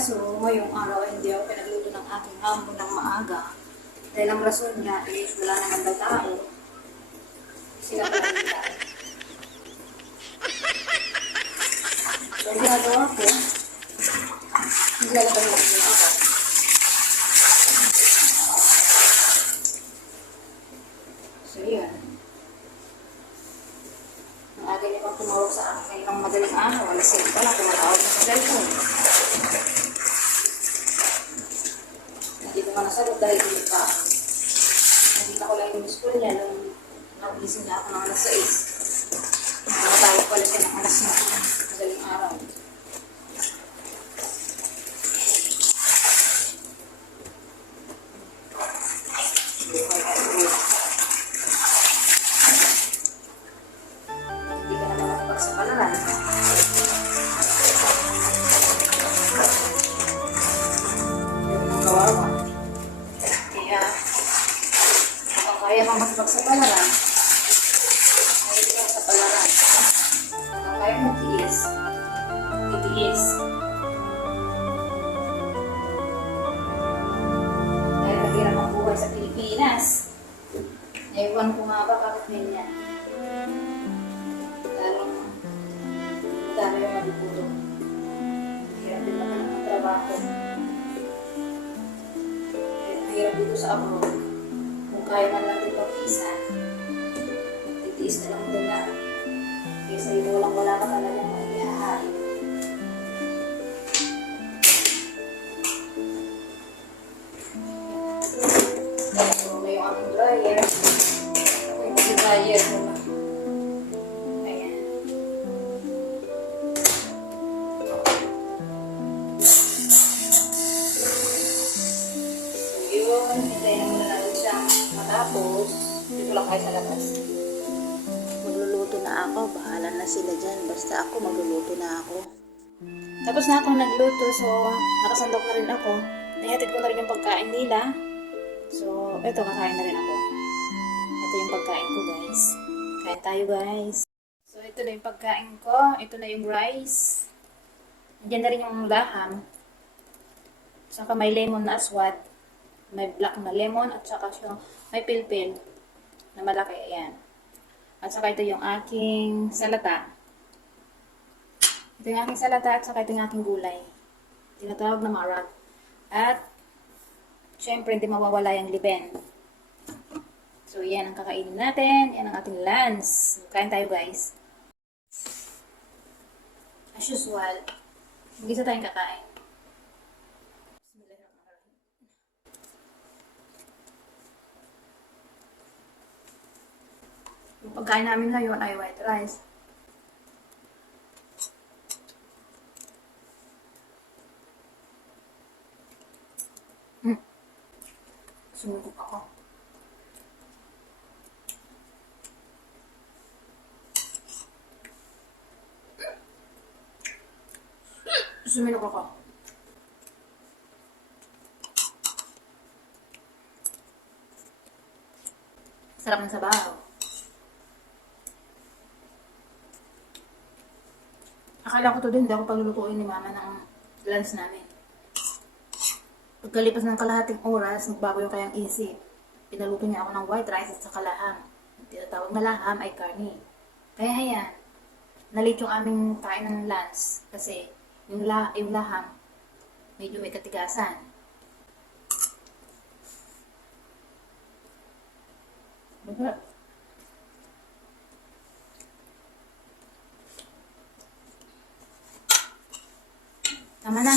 kaso ngayong araw ay hindi ako pinagluto ng aking amo ng maaga. Dahil ang rason niya is wala naman daw tao. Sila pa lang nila. So, ginagawa ko, naglalagay lang din ako. So, yan. Ang aga niya pang tumawag sa akin ng madaling araw. Alas 8 pa lang, tumatawag na sa cellphone. Hindi ko nasagot dahil hindi pa. Nakita ko lang yung school niya nung nagising na ako ng alas 6. Tumatawag pala siya ng alas 9. Madaling araw. Hindi ka naman makipagsapalaran. Kawawa. Kaya, kung kaya mong makipagsapalaran, hindi ka sa palaran. Kung kaya mong tiis, titiis. Dahil mahirap ang buhay sa Pilipinas. Ewan ko nga ba bakit ganyan. Lalong dami yung matutulog. Mahirap din naman ang trabaho. Mahirap dito sa abroad. Kung kaya man lang din pag-isa, titiis na lang din na. Kaysa yung walang-wala ka talagang maihahain. So, may yung aking dryer. Yung dryer mo ba? Ayan. So, yun. Hintayin naman na natin siyang matapos. Dito lang kayo sa labas. Magluluto na ako, bahala na sila dyan. Basta ako, magluluto na ako. Tapos na akong nagluto, so nakasandok na rin ako. Nahihatid ko na rin yung pagkain nila. So, eto, kakain na rin ako. Ito yung pagkain ko, guys. Kain tayo, guys. So, ito na yung pagkain ko. Ito na yung rice. Diyan na rin yung laham. Saka may lemon na aswad. May black na lemon. At saka may pilpil na malaki. Ayan. At saka ito yung aking salata. Ito yung aking salata at saka ito yung aking gulay. Tinatawag na marag. At, syempre, hindi mawawala yung liben. So, yan ang kakainin natin. Yan ang ating lunch. Kain tayo, guys. As usual, hindi sa tayong kakain. Bismillahirrahmanirrahim. Yung pagkain namin ngayon ay white rice. Sumugod ako. Suminog ako. Sarap ng sabaw. Akala ko to din, hindi ako paglulutuin ni mama ng lunch namin. Pagkalipas ng kalahating oras, nagbago yung kayang isip. Pinaluto niya ako ng white rice at saka laham. Ang tinatawag na laham ay karni. Kaya hayan, nalit yung aming kain ng lunch. Kasi yung laham, medyo may katigasan. Tama na.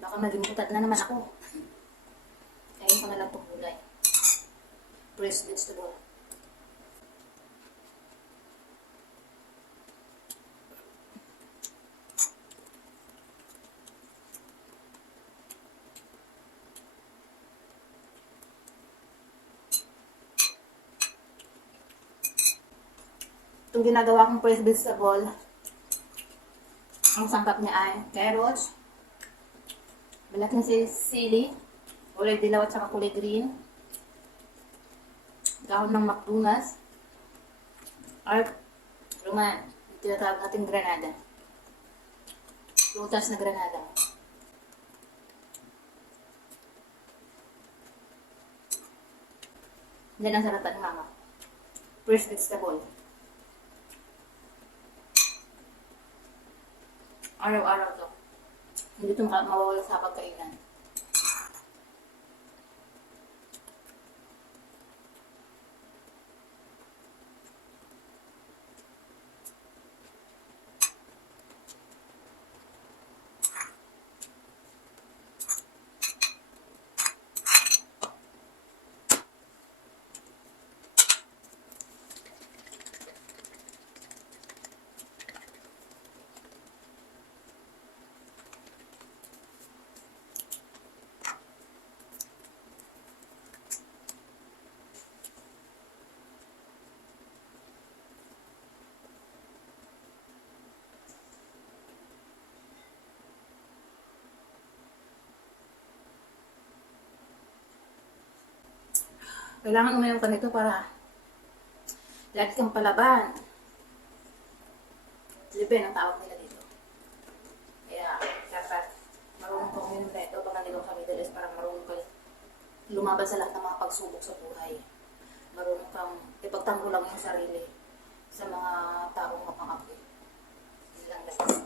Baka maging butat na naman ako. Kain ko na lang itong gulay. Braised vegetable. Itong ginagawa kong braised vegetable, ang sangkap niya ay carrots, balat na sili, kulay dilaw at saka kulay green, dahon ng McDonald's, at ruman, tinatawag natin granada. Prutas na granada. Yan ang saratan ni Mama. Fresh vegetable. Araw-araw to. Hindi ito mawawala sa pagkainan. Kailangan uminom ka nito para lagi kang palaban. Libre ang tawag nila dito. Kaya dapat marunong kang uminom nito pag nandito ka sa Middle East para marunong ka lumaban sa lahat ng mga pagsubok sa buhay. Marunong kang ipagtanggol lang yung sarili sa mga taong mapangakit. Yun lang guys.